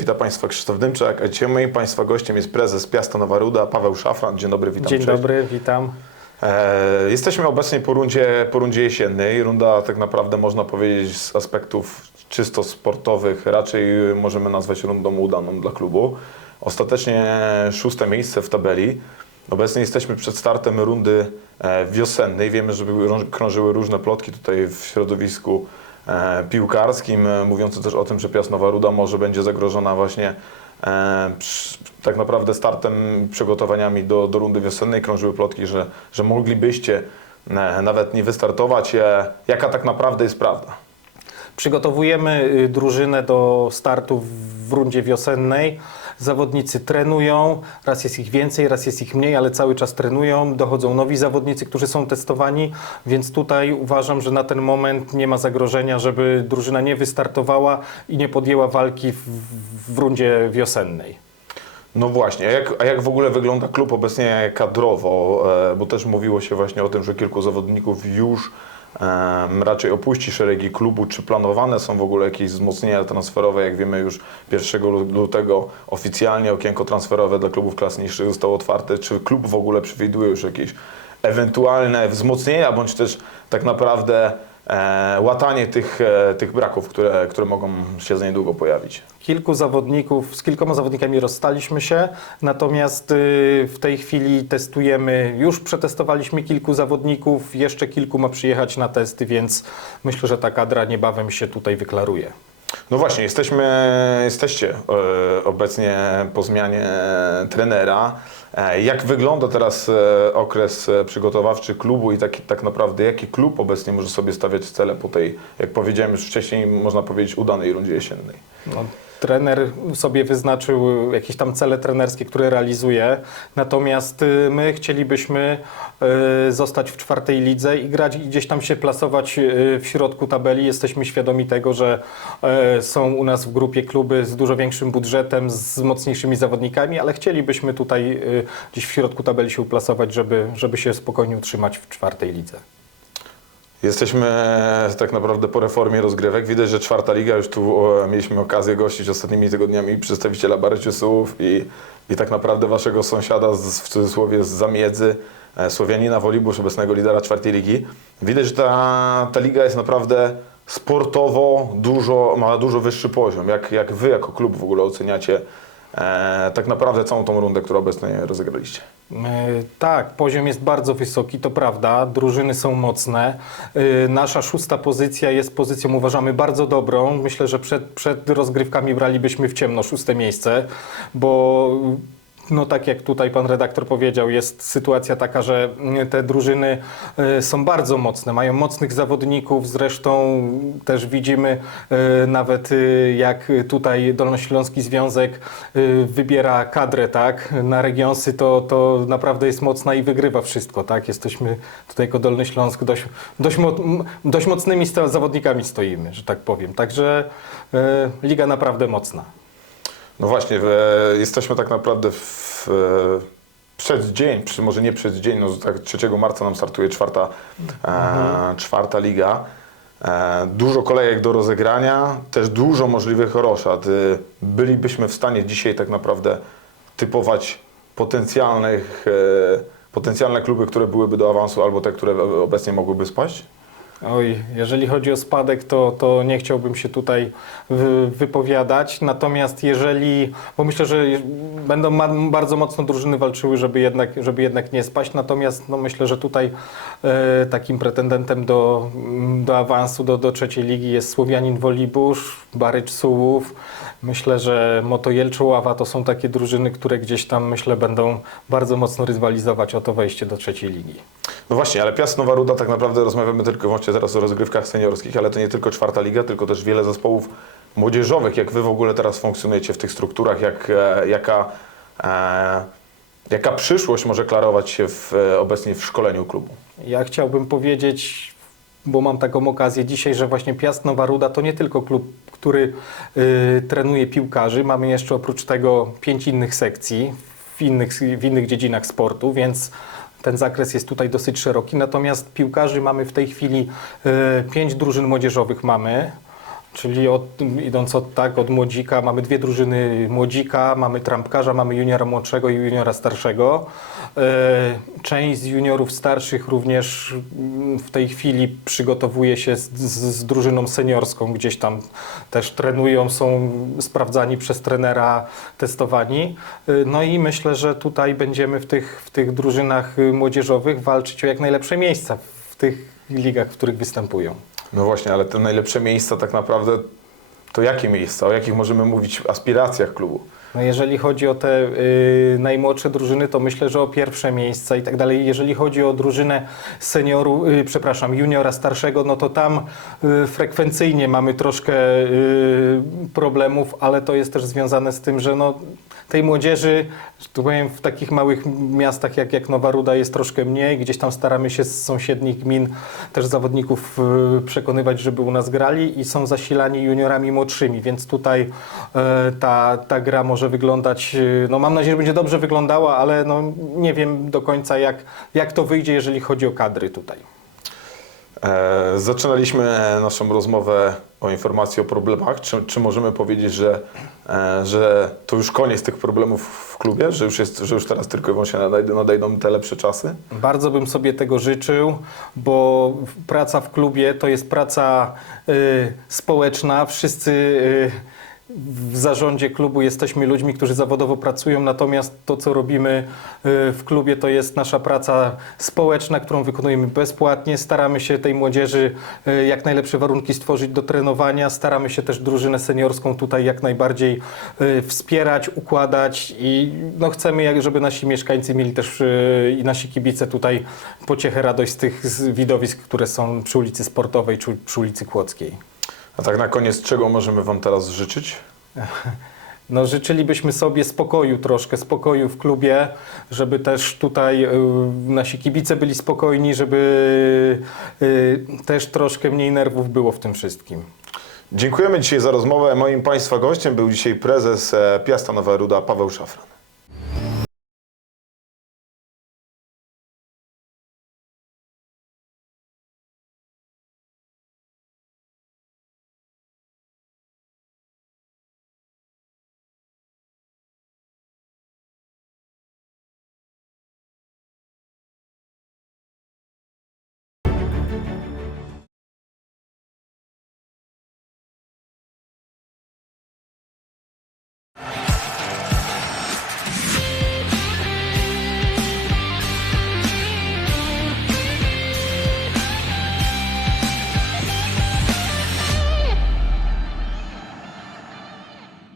Witam Państwa Krzysztof Dymczak, a dzisiaj moim Państwa gościem jest prezes Piasta Nowa Ruda, Paweł Szafran. Dzień dobry, witam. Dzień cześć. dobry, witam. E, jesteśmy obecnie po rundzie, po rundzie jesiennej. Runda tak naprawdę można powiedzieć z aspektów czysto sportowych raczej możemy nazwać rundą udaną dla klubu. Ostatecznie szóste miejsce w tabeli. Obecnie jesteśmy przed startem rundy e, wiosennej. Wiemy, że krążyły różne plotki tutaj w środowisku piłkarskim, e, mówiące też o tym, że Piast Nowa Ruda może będzie zagrożona właśnie e, tak naprawdę startem, przygotowaniami do, do rundy wiosennej. Krążyły plotki, że, że moglibyście e, nawet nie wystartować. E, jaka tak naprawdę jest prawda? Przygotowujemy y, drużynę do startu w rundzie wiosennej. Zawodnicy trenują, raz jest ich więcej, raz jest ich mniej, ale cały czas trenują. Dochodzą nowi zawodnicy, którzy są testowani, więc tutaj uważam, że na ten moment nie ma zagrożenia, żeby drużyna nie wystartowała i nie podjęła walki w, w rundzie wiosennej. No właśnie, a jak, a jak w ogóle wygląda klub obecnie kadrowo? E, Bo też mówiło się właśnie o tym, że kilku zawodników już raczej opuści szeregi klubu. Czy planowane są w ogóle jakieś wzmocnienia transferowe? Jak wiemy już 1 lu- lutego oficjalnie okienko transferowe dla klubów klas niższych zostało otwarte. Czy klub w ogóle przewiduje już jakieś ewentualne wzmocnienia, bądź też tak naprawdę łatanie tych, e, tych braków, które, które mogą się za niedługo pojawić? Kilku zawodników, z kilkoma zawodnikami rozstaliśmy się, natomiast y, w tej chwili testujemy, już przetestowaliśmy kilku zawodników, jeszcze kilku ma przyjechać na testy, więc myślę, że ta kadra niebawem się tutaj wyklaruje. No właśnie, jesteśmy, jesteście e, obecnie po zmianie e, trenera. E, Jak wygląda teraz e, okres e, przygotowawczy klubu i taki, tak naprawdę jaki klub obecnie może sobie stawiać cele po tej, jak powiedziałem już wcześniej, można powiedzieć udanej rundzie jesiennej? No, trener sobie wyznaczył jakieś tam cele trenerskie, które realizuje, natomiast y, my chcielibyśmy y, zostać w czwartej lidze i grać i gdzieś tam się plasować y, w środku tabeli. Jesteśmy świadomi tego, że y, są u nas w grupie kluby z dużo większym budżetem, z mocniejszymi zawodnikami, ale chcielibyśmy tutaj gdzieś w środku tabeli się uplasować, żeby, żeby się spokojnie utrzymać w czwartej lidze. Jesteśmy e, tak naprawdę po reformie rozgrywek. Widać, że czwarta liga, już tu o, mieliśmy okazję gościć ostatnimi tygodniami przedstawiciela Baryciusów i, i tak naprawdę waszego sąsiada z, w cudzysłowie z Zamiedzy, e, Słowianina Wolibusz, obecnego lidera czwartej ligi. Widać, że ta, ta liga jest naprawdę sportowo dużo, ma dużo wyższy poziom. Jak, jak wy jako klub w ogóle oceniacie e, tak naprawdę całą tą rundę, którą obecnie rozegraliście? E, Tak, poziom jest bardzo wysoki, to prawda. Drużyny są mocne. E, Nasza szósta pozycja jest pozycją, uważamy, bardzo dobrą. Myślę, że przed, przed rozgrywkami bralibyśmy w ciemno szóste miejsce, bo no tak jak tutaj pan redaktor powiedział, jest sytuacja taka, że te drużyny e, są bardzo mocne, mają mocnych zawodników, zresztą też widzimy e, nawet e, jak tutaj Dolnośląski Związek wybiera kadrę, tak, na regionsy, to, to naprawdę jest mocna i wygrywa wszystko, tak, jesteśmy tutaj jako Dolny Śląsk dość, dość, mo, dość mocnymi zawodnikami stoimy, że tak powiem, także liga naprawdę mocna. No właśnie, e, jesteśmy tak naprawdę w e, przeddzień, czy może nie przeddzień, no tak 3 marca nam startuje czwarta, e, czwarta liga. E, dużo kolejek do rozegrania, też dużo możliwych roszad. E, bylibyśmy w stanie dzisiaj tak naprawdę typować potencjalnych, e, potencjalne kluby, które byłyby do awansu, albo te, które obecnie mogłyby spaść? Oj, jeżeli chodzi o spadek, to, to nie chciałbym się tutaj wy, wypowiadać. Natomiast jeżeli, bo myślę, że będą ma, bardzo mocno drużyny walczyły, żeby jednak, żeby jednak nie spaść. Natomiast no, myślę, że tutaj e, takim pretendentem do, do awansu do, do trzeciej ligi jest Słowianin Wolibusz, Barycz Sułów. Myślę, że Moto Jelczoława to są takie drużyny, które gdzieś tam myślę będą bardzo mocno rywalizować o to wejście do trzeciej ligi. No właśnie, ale Piast Nowa Ruda tak naprawdę rozmawiamy tylko właśnie teraz o rozgrywkach seniorskich, ale to nie tylko czwarta liga, tylko też wiele zespołów młodzieżowych. Jak wy w ogóle teraz funkcjonujecie w tych strukturach, jak, e, jaka, e, jaka przyszłość może klarować się w, e, obecnie w szkoleniu klubu? Ja chciałbym powiedzieć, bo mam taką okazję dzisiaj, że właśnie Piast Nowa Ruda to nie tylko klub, który y, trenuje piłkarzy. Mamy jeszcze oprócz tego pięć innych sekcji w innych, w innych dziedzinach sportu, więc ten zakres jest tutaj dosyć szeroki. Natomiast piłkarzy mamy w tej chwili y, pięć drużyn młodzieżowych mamy. Czyli od, idąc od tak, od młodzika, mamy dwie drużyny młodzika, mamy trampkarza, mamy juniora młodszego i juniora starszego. E, Część z juniorów starszych również mm, w tej chwili przygotowuje się z, z, z drużyną seniorską, gdzieś tam też trenują, są sprawdzani przez trenera, testowani. E, No i myślę, że tutaj będziemy w tych, w tych drużynach y, młodzieżowych walczyć o jak najlepsze miejsca w tych ligach, w których występują. No właśnie, ale te najlepsze miejsca tak naprawdę to jakie miejsca? O jakich możemy mówić aspiracjach klubu? No jeżeli chodzi o te y, najmłodsze drużyny, to myślę, że o pierwsze miejsca i tak dalej. Jeżeli chodzi o drużynę senioru, y, przepraszam, juniora starszego, no to tam y, frekwencyjnie mamy troszkę y, problemów, ale to jest też związane z tym, że no, tej młodzieży, że tu powiem, w takich małych miastach jak, jak Nowa Ruda jest troszkę mniej. Gdzieś tam staramy się z sąsiednich gmin też zawodników y, przekonywać, żeby u nas grali i są zasilani juniorami młodszymi, więc tutaj e, ta, ta gra może wyglądać, y, no mam nadzieję, że będzie dobrze wyglądała, ale no nie wiem do końca jak, jak to wyjdzie, jeżeli chodzi o kadry tutaj. E, zaczynaliśmy naszą rozmowę o informacji o problemach. Czy, czy możemy powiedzieć, że, e, że to już koniec tych problemów w klubie? Że już, jest, że już teraz tylko i wyłącznie nadejdą, nadejdą te lepsze czasy? Bardzo bym sobie tego życzył, bo praca w klubie to jest praca y, społeczna. Wszyscy y, w zarządzie klubu jesteśmy ludźmi, którzy zawodowo pracują, natomiast to, co robimy y, w klubie, to jest nasza praca społeczna, którą wykonujemy bezpłatnie. Staramy się tej młodzieży y, jak najlepsze warunki stworzyć do trenowania. Staramy się też drużynę seniorską tutaj jak najbardziej y, wspierać, układać i no, chcemy, żeby nasi mieszkańcy mieli też i nasi kibice tutaj pociechę, radość z tych widowisk, które są przy ulicy Sportowej czy przy ulicy Kłodzkiej. A tak na koniec, czego możemy Wam teraz życzyć? No, życzylibyśmy sobie spokoju troszkę, spokoju w klubie, żeby też tutaj y, nasi kibice byli spokojni, żeby y, też troszkę mniej nerwów było w tym wszystkim. Dziękujemy dzisiaj za rozmowę. Moim Państwa gościem był dzisiaj prezes e, Piasta Nowa Ruda Paweł Szafran.